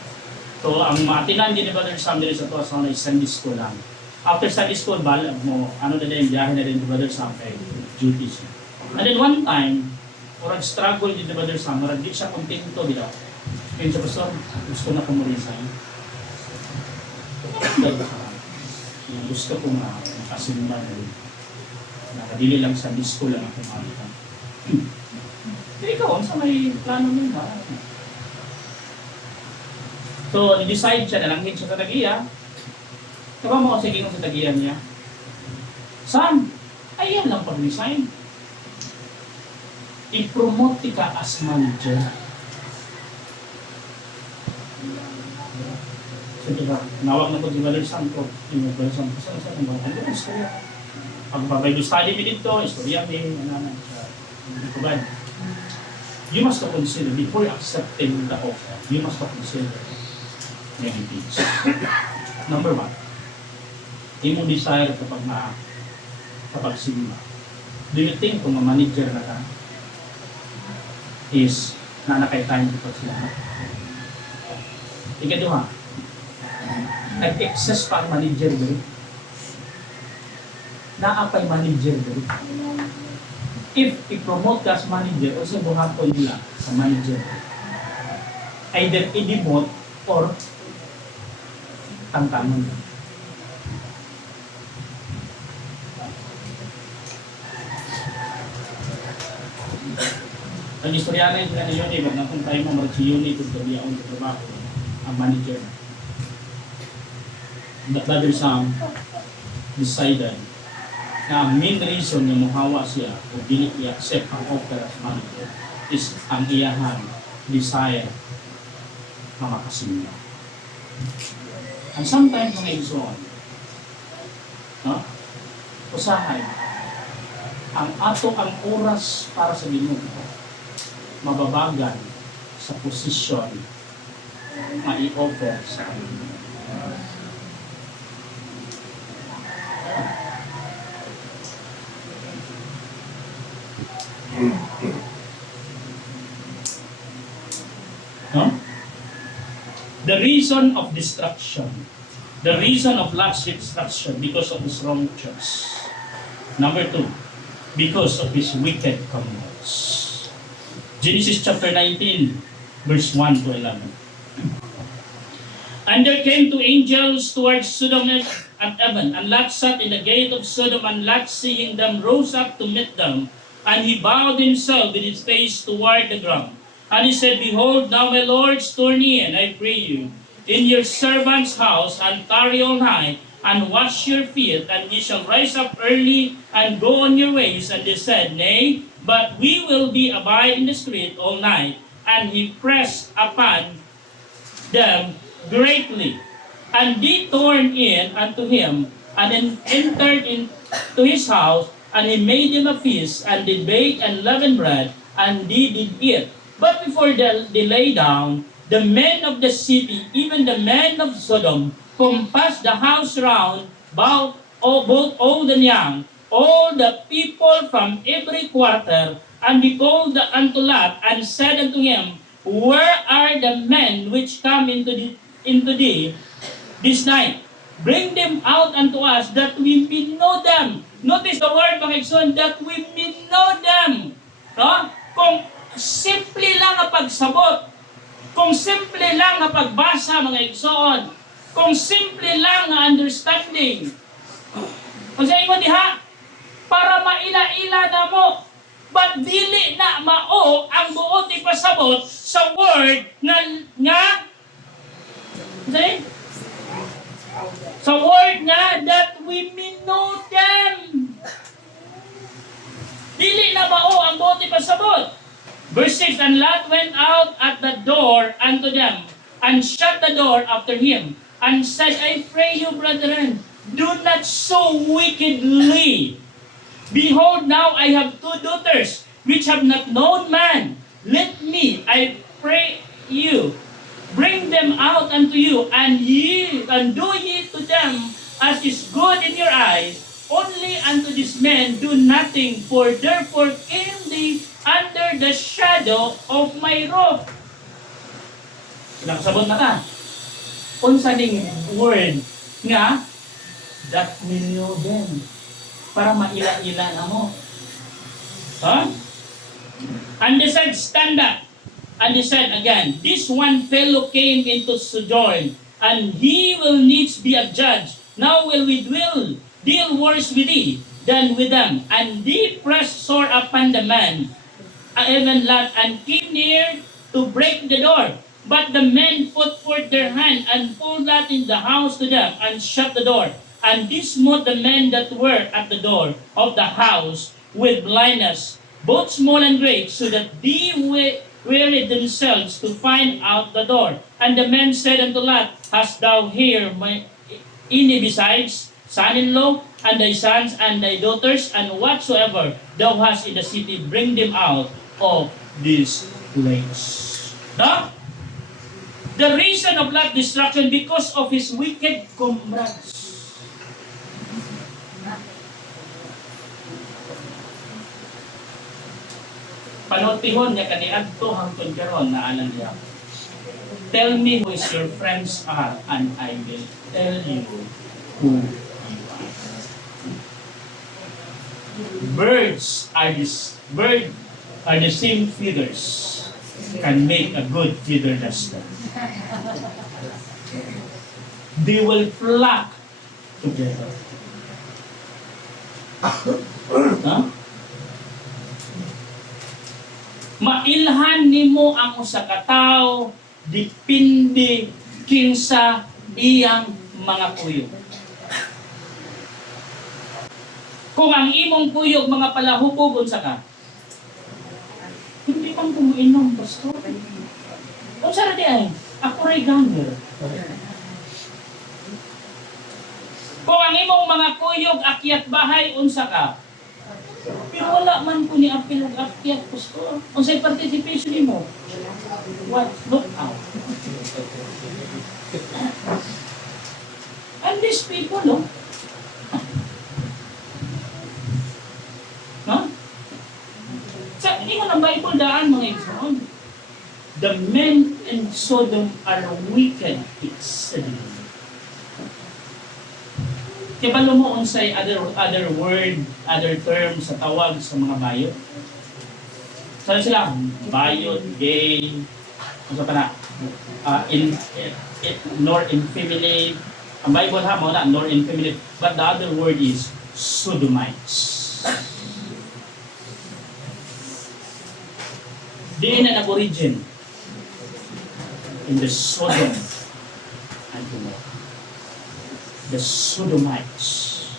So, ang matinan din ni Brother Sam din sa tuwa sa Sunday school lang. After Sunday school, bala mo, ano na din, biyahe na rin ni Brother Sam kay duties. And then one time, orag struggle din ni Brother Sam, orag di siya kontento dito. Kaya siya, Pastor, gusto na ko mo resign. Gusto ko nga makasimba na rin. Nakadili lang Sunday school lang ako malitan. Ikaw, sa may plano mo ba? So, i-decide siya na lang siya sa tagiya. Kaba mo kasi ginong sa tagiyan niya. Sam, ayan lang pag-resign. I-promote ka as manager. So, diba, nawag na po si Brother Sam ko. Yung Brother Sam ko, saan ang mga ano ang istorya? Pag Bible study mo dito, istorya mo, ano, you must consider, before accepting the offer, you must consider negatives. Number one, imong desire kapag simba. Do you think kung manager na ka is nanakay time kapag simba? Ikaduha, nag-excess pa ang manager doon. Naapay manager doon. If i-promote ka as manager, o sa buhaton nila sa manager, either i-demote or tangtangon. Ang istorya na yung na yun, wag na kung tayo mo si Yuni kung tabiyaon sa trabaho, ang manager. The Brother Sam decided na ang main reason na muhawa siya o dili i-accept ang offer as manager is ang iyahan desire na makasimula. And sometimes mga igsoon, no? Usahay, ang ato ang oras para sa Ginoo. mababagal sa posisyon mai-offer sa kanila. No? The reason of destruction, the reason of Lot's destruction, because of his wrong choice. Number 2, because of his wicked conduct. Genesis chapter 19, verse 1 to 11. And there came two angels towards Sodom and Evan, and Lot sat in the gate of Sodom, and Lot, seeing them, rose up to meet them, and he bowed himself with his face toward the ground. And he said, Behold, now my lords, turn ye, and I pray you, in your servant's house, and tarry all night, and wash your feet, and ye shall rise up early, and go on your ways. And they said, Nay, but we will be abide in the street all night. And he pressed upon them greatly. And they turned in unto him, and then entered into his house, and he made them a feast, and did bake and leaven bread, and they did eat. But before they lay down, the men of the city, even the men of Sodom, compassed the house round about both old and young, all the people from every quarter, and they called unto Lot, and said unto him, Where are the men which come into thee this night? Bring them out unto us, that we may know them. Notice the word, mga igsoon, that we may know them. No? Kung simple lang ang pagsabot, kung simple lang ang pagbasa, mga igsoon, kung simple lang ang understanding, kung sa inyo diha, para maila-ila na mo, but dili na mao ang buot ipasabot sa word nga sa word nga that we may know them. Dili na mao ang buot ipasabot. Verse 6, And Lot went out at the door unto them, and shut the door after him, and said, I pray you, brethren, do not so wickedly. Behold, now I have two daughters, which have not known man. Let me, I pray you, bring them out unto you, and do ye to them as is good in your eyes. Only unto these men do nothing, for therefore came they under the shadow of my roof. Nakasabot na ta. Unsa ning word nga that we know them, para maila-ila na mo. Huh? And they said, Stand up. And they said again, This one fellow came into sojourn, and he will needs be a judge. Now will we deal worse with thee than with them. And they pressed sore upon the man, even Lot, and came near to break the door. But the men put forth their hand, and pulled Lot in the house to them, and shut the door. And they smote the men that were at the door of the house with blindness, both small and great, so that they wearied themselves to find out the door. And the men said unto Lot, Hast thou here any besides son-in-law, and thy sons, and thy daughters, and whatsoever thou hast in the city, bring them out of this place. No? The reason of Lot's destruction, because of his wicked comrades. Panotihon niya kaniadto hangtod karon na anan niya. Tell me who your friends are, and I will tell you who you are. Birds are the same feathers, can make a good feather duster. They will flock together. Huh? Mailhan nimo ang usa ka tawo dipindi kinsa iyang mga kuyog. Kung ang imong kuyog mga palahubog unsa ka? Hindi kang kumuinom, pastor. Unsa ra di ay? Ako ray ganger. Kung ang imong mga kuyog akyat bahay unsa ka? Pero wala man ko ni apil ug akyat pastor. Unsay participation nimo? What? Look out. And these people, no? No? Sa ingon ang Bible daan mga igsoon. The men in Sodom are wicked exceedingly. Kaya ba mo unsay other word, other term sa tawag sa mga bayot? Saan sila? Bayot, gay, ano pa na? Nor infeminate. Ang Bible ha, mga na, nor infeminate. But the other word is sodomites. Di na nag-origin in the Sodom and Gomorrah. The Sodomites.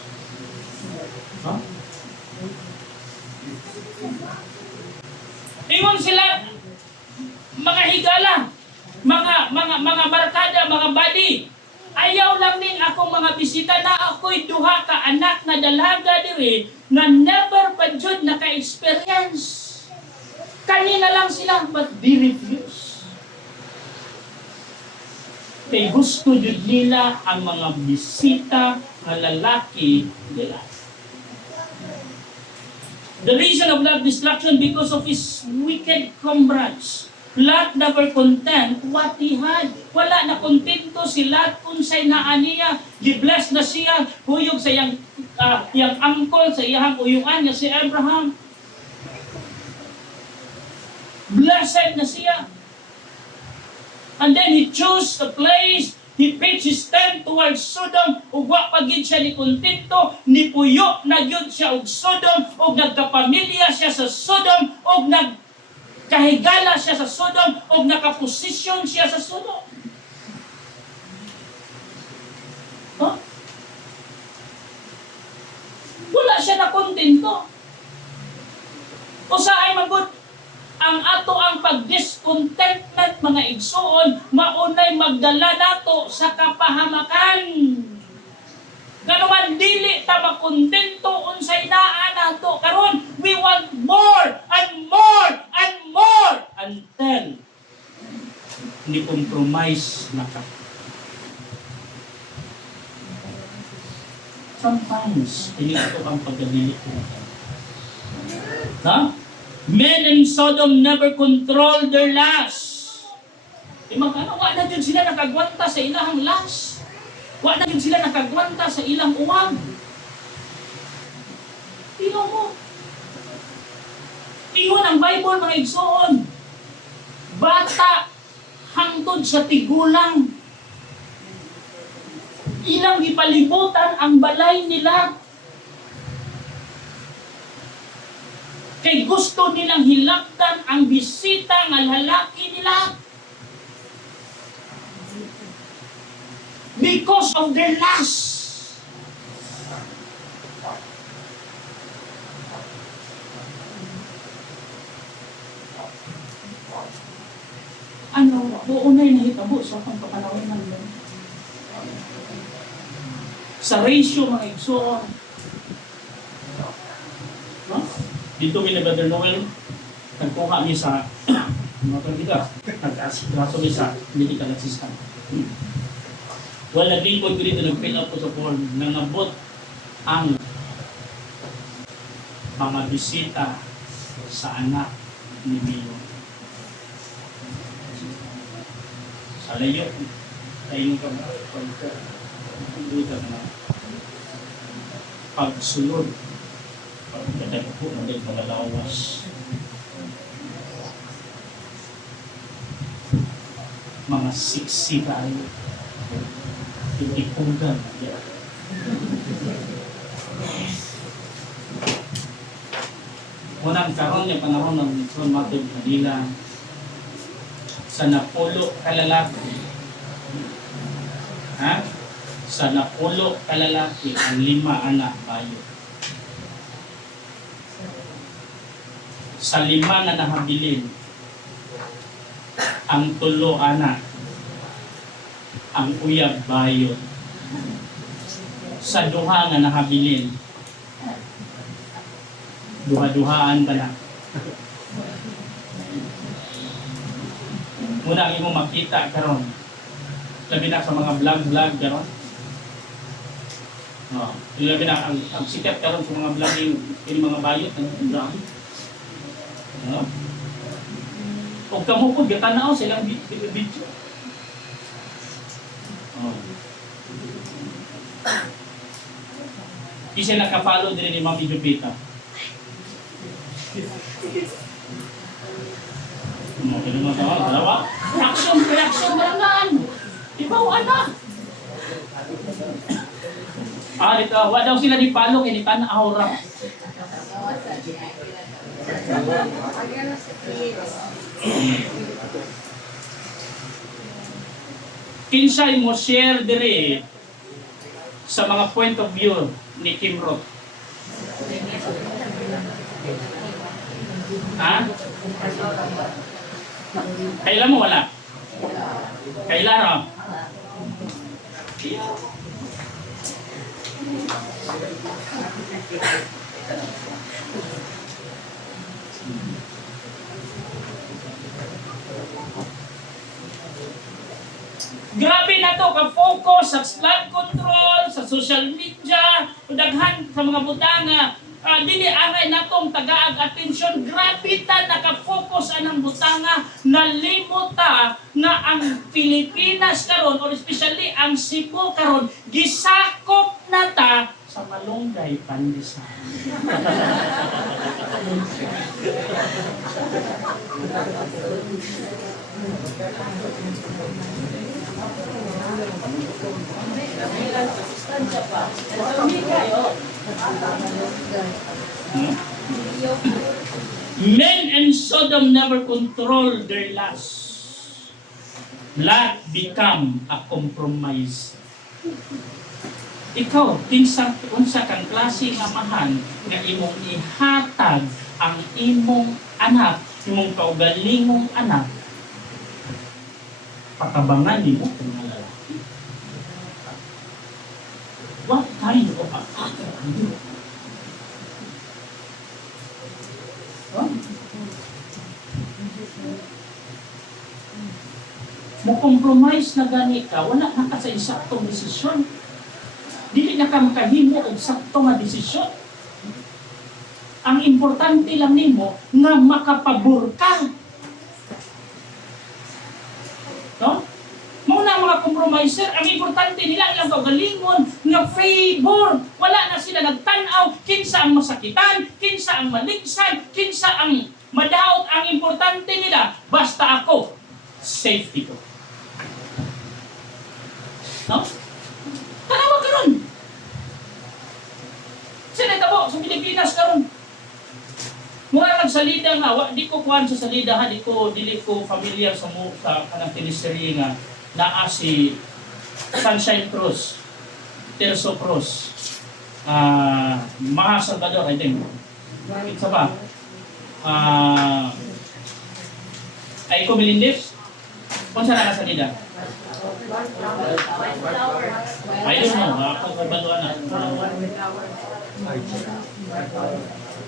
Huh? Ingon sila, mga higala, mga barkada, mga badi, ayaw lang ning akong mga bisita na ako'y duha ka anak na dalaga diri na never pa jud naka-experience. Kanina lang sila, but they refuse. Kay gusto jud nila ang mga bisita na lalaki nila. The reason of Lot's destruction because of his wicked comrades. Lot never content what he had. Wala na kontento si Lot kung sa'y naaniya. Gibless na siya. Huyog sa yang uncle, sa iyang uyuan niya si Abraham. Blessed na siya. And then he chose the place, he pitched his tent towards Sodom, ug wa pagid siya ni kontento, ni puyo na gyud siya og Sodom, ug nagkapamilya siya sa Sodom, ug nagkahigala siya sa Sodom, ug nakaposisyon siya sa Sodom. Huh? Wala siya na kontento. Usahay magud ang ato ang pag-discontentment mga igsoon, maunay magdala nato sa kapahamakan. Ganuman dili ta makontento unsay naa nato karon, we want more and more and more until ni compromise na ka. Sometimes, ito ang pagdadili ko. Ha? Men in Sodom never control their lust. Wa na dyan sila nakagwanta sa ilang lust. Wa na dyan sila nakagwanta sa ilang uwag. Tino mo. Tihon ang Bible mga igsoon. Bata hangtod sa tigulang. Ilang ipalibutan ang balay nila. Kay gusto nilang hilakdan ang bisita ng lalaki nila. Because of their lust. Buunay na hitabo sa akong kapanawanan yun. Sa ratio mga igsoon. Dito kami Brother Noel, nagkuha niya sa mga pagkita, nag-asikaso niya sa medical assistant. Well, nag-lingkod ko dito, nag-fill up ko sa form, nangabot ang mga bisita sa anak ni Milo. Sa layo, tayo ka na, pagsulod, pagkadag po ng pagalawas. Mga siksi tayo. Hindi punggan. Unang karon niya panahon ng Son Matod Manila sa napulo kalalaki. Ha? Sa napulo kalalaki ang 5 anak bayo. Sa 5 na nahabilin, ang 3 anak, ang uyab bayo. Sa 2 nga nahabilin, Duha-duhaan ka na. Muna ang imong makita karon. Labi na sa mga vlog karon. Oh, labi na ang sikat karon sa mga vlogging ini mga bayot ng drama. No? Kung kamo po gatanaw sa ilang video. Oh. Isa naka-follow din ni Mami Jupita. Ano mo sa dalawa? Reaction barangan. Ibaw ana. Dito, wa daw sila di follow kay ni tan-aw ra. Kinsay mo share dire sa mga point of view ni Kim Roth? Ha? Kailan mo wala? Kailan ro? Grabe na to, ka-focus sa flood control, sa social media, daghan sa mga butanga. Dili aray natong tagaag atensyon, grabe ta naka-focus anang butanga, nalimuta na ang Pilipinas karon or especially ang Cebu karon gisakop na ta sa malunggay pandesal. Men and Sodom never control their lust. Lot become a compromise. Ikaw, kinsa unsa kang klase nga amahan nga imong ihatag ang imong anak, imong kaugalingong anak, patabangan nimo kung mga lalaki. What kind of a father are you? Huh? Mo-compromise na gani ka, wala na ka sa isaktong desisyon. Dili na ka makahimo og sakto nga desisyon. Ang importante lang nimo nga makapabor ka. No? Muna mga compromiser, ang importante nila ilang kaugalingon nga favor. Wala na sila nagtanaw kinsa ang masakitan, kinsa ang maligsan, kinsa ang madaot. Ang importante nila, basta ako, safety ko. No? Tanawa karon. Sila tabo sa Pilipinas karon. Mura nagsalida nga, di ko kuhan sa salida ha, dili ko familiar sa kanang teleserye nga naa si Sunshine Cruz, Terso Cruz, Mga Salvador, I think. Isa ba? Aiko Melendez? Kung saan na salida? I don't know, ako kabaluan na.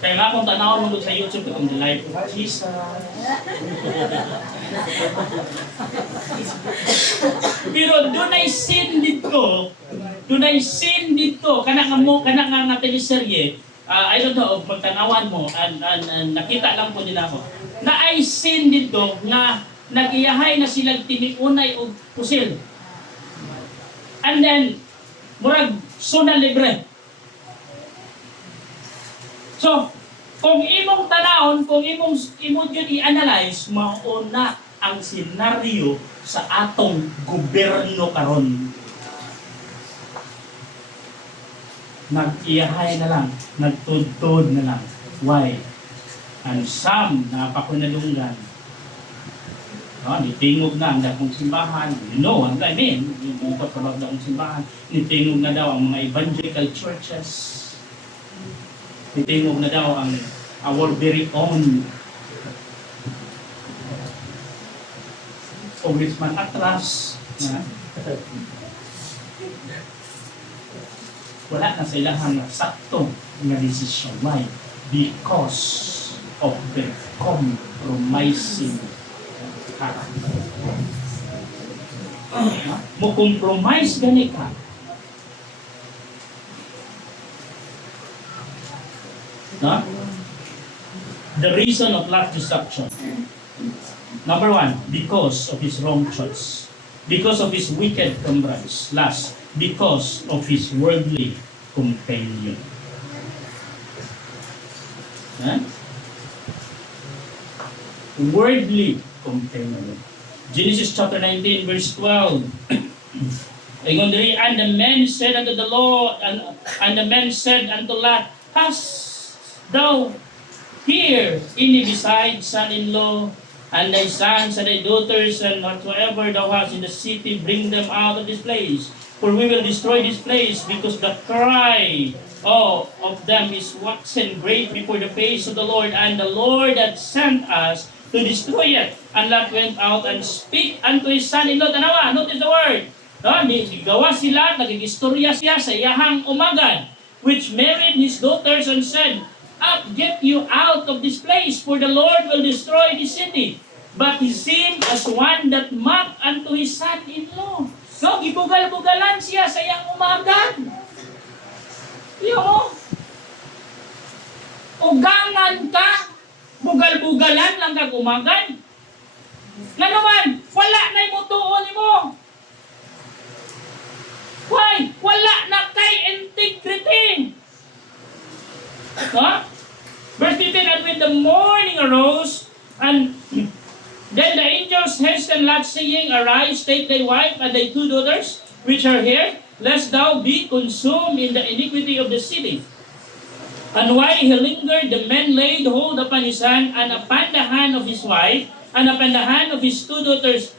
Kaya nga kung tanawin mo sa YouTube, kung the life of Jesus. Pero doon ay sin dito, kana nga teleserye, I don't know, pagtanawan mo, nakita lang po nila ako, na ay sin dito nga nagiyahay na silang tiniunay o pusil. And then, murag suna libre. So, kung imong tanawon, kung imong yun i-analyze, mauna ang senaryo sa atong gobyerno karon. Nag-iyahay na lang, nagtudtod na lang. Why? And some napakunalunggan. Nitingog na ang dakong simbahan. You know what I mean? Yung bukot sa dakong simbahan. Nitingog na daw ang mga evangelical churches. Nitingog na daw ang our very own Congressman Atras. Wala na sa ilahang sakto nga desisyon. Why? because of the compromising character. Mo compromise gani ka. No? The reason of Lot's destruction. Number one, because of his wrong choice. Because of his wicked compromise. Last, because of his worldly companion. Huh? Worldly companion. Genesis chapter 19 verse 12. And the man said unto the Lord, and the man said unto Lot, hast thou here any beside son-in-law, and thy sons and thy daughters, and whatsoever thou hast in the city, bring them out of this place. For we will destroy this place, because the cry of them is waxen great before the face of the Lord, and the Lord hath sent us to destroy it. And Lot went out and speak unto his son-in-law. Tanawa, notice the word. Gawa sila, nagigistorya siya sa iyahang umagad, which married his daughters and said, Up, get you out of this place, for the Lord will destroy this city. But he seemed as one that mocked unto his son-in-law. So, gibugal-bugalan siya sa iyang umagad. Iyo mo, ugangan ka, bugal-bugalan lang kag umagad. Nga naman, wala na imutuon mo. Why? Wala na kay integrity. Huh? Verse 15, and when the morning arose, and then the angels hastened Lot, saying, Arise, take thy wife and thy two daughters, which are here, lest thou be consumed in the iniquity of the city. And while he lingered, the men laid hold upon his hand, and upon the hand of his wife, and upon the hand of his two daughters,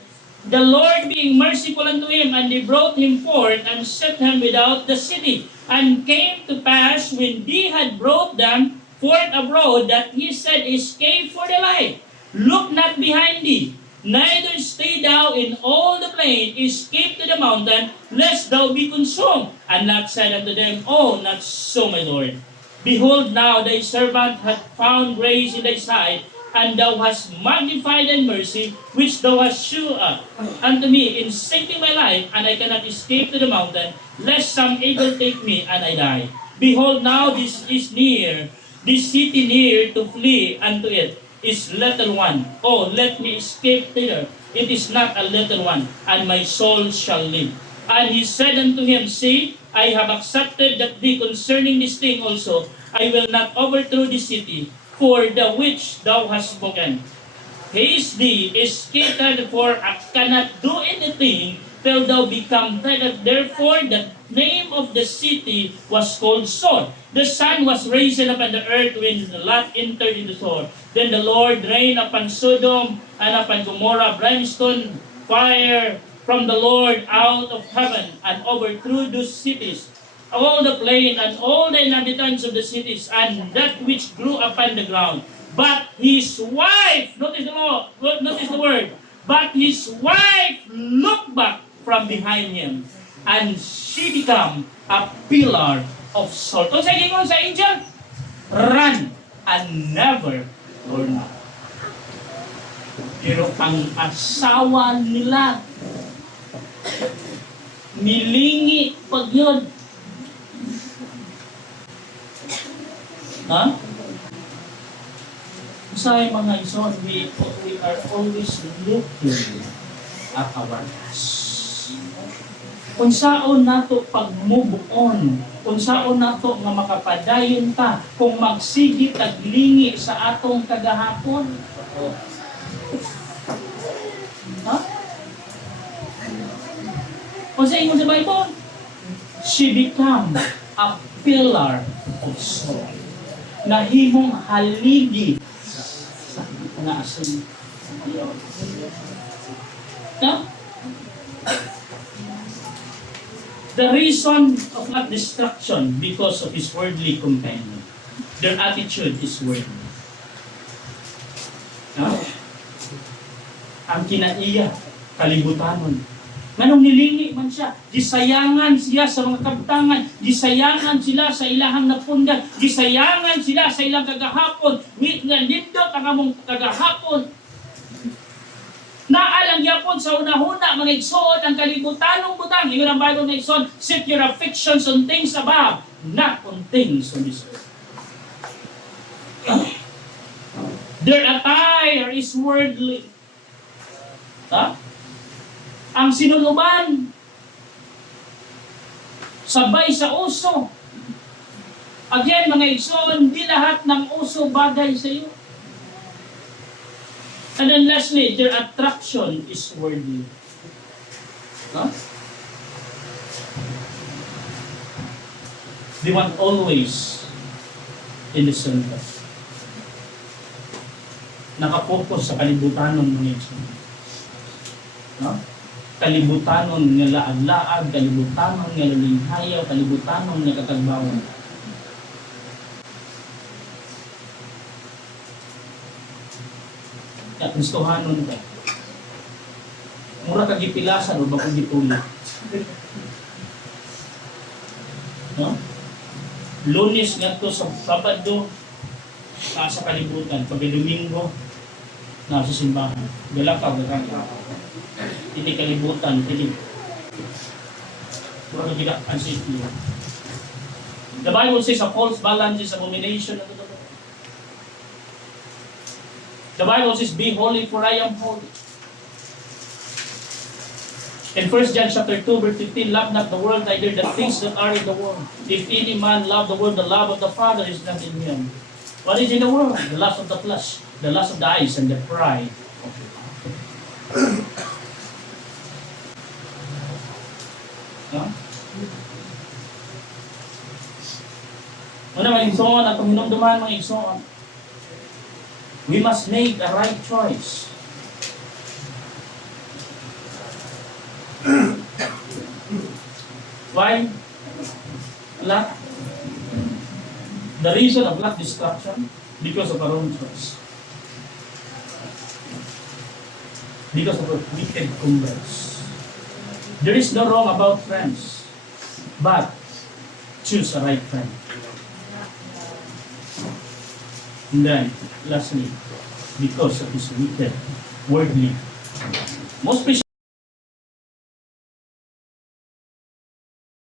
the Lord being merciful unto him, and they brought him forth, and set him without the city. And came to pass, when they had brought them forth abroad, that he said, Escape for the life. Look not behind thee, neither stay thou in all the plain, escape to the mountain, lest thou be consumed. And Lot said unto them, Oh, not so, my Lord. Behold, now thy servant hath found grace in thy sight, and thou hast magnified thy mercy, which thou hast shewed unto me in saving my life, and I cannot escape to the mountain, lest some evil take me, and I die. Behold, now this is near, this city near to flee unto it, is little one. Oh, let me escape thither. It is not a little one, and my soul shall live. And he said unto him, See, I have accepted that thee concerning this thing also. I will not overthrow this city, for the which thou hast spoken. Haste thee, escape for I cannot do anything till thou become tired. Therefore the name of the city was called Sodom. The sun was risen upon the earth when Lot entered in the sword. Then the Lord rained upon Sodom and upon Gomorrah brimstone, fire from the Lord out of heaven, and overthrew those cities, all the plain, and all the inhabitants of the cities, and that which grew upon the ground. But his wife, notice the word, but his wife looked back from behind him, and she became a pillar of salt. O sa gingon sa angel, run and never turn back. Pero ang asawa nila, milingi pag yun. Ha? Sa mga ison, we are always looking at our past. Kung saan nato pag-move on, kung saan nato nga makapadayon ta, kung magsigi taglingi sa atong kagahapon. Ha? Kung sa ingon sa Bible, she become a pillar of salt. Nahimong haligi sa mga asin. No? The reason of not destruction because of his worldly companion. Their attitude is worldly. No? Ang kinaiya, kalibutanon. Nganong nilingi man siya, gisayangan siya sa mga kabtangan, gisayangan sila sa ilahang napundan, gisayangan sila sa ilang kagahapon, nga nindot ang among kagahapon. Naalang yapon sa una-una, mga igsoon, ang kalibutanong butang. Ingon ang Bible na igsoon, set your affections on things above, not on things on this earth. Their attire is worldly. Ha? Ang sinuluban, sabay sa uso. Again, mga igsoon, di lahat ng uso bagay sa iyo. And then lastly, their attraction is worldly. Huh? They want always in the center. Nakapokus sa kalibutanon ng Igsoon. No? Kalibutanon nga laag-laag, kalibutanon nga lalinghayaw, kalibutanon nga katagbawan. At gustuhanon ka. Mura ka gipilasan o bako gitulog. No? Lunes nga to sa Sabado, nasa kalibutan. Pag Domingo, nasa simbahan. Galakaw, galakaw. Hindi kalibutan, hindi. Mura ka gidakan sa ito. The Bible says a false balance is abomination of the Lord. The Bible says, be holy for I am holy. In 1 John chapter 2, verse 15, love not the world, neither the things that are in the world. If any man love the world, the love of the Father is not in him. What is in the world? The lust of the flesh, the lust of the eyes, and the pride of the eye. Huh? Una, mga igsoon, at minumduman mga igsoon. We must make the right choice. Why? Lack. The reason of lack destruction, because of our own choice. Because of our wicked converts. There is no wrong about friends, but choose a right friend. And then, lastly, because of his wicked, worldly, most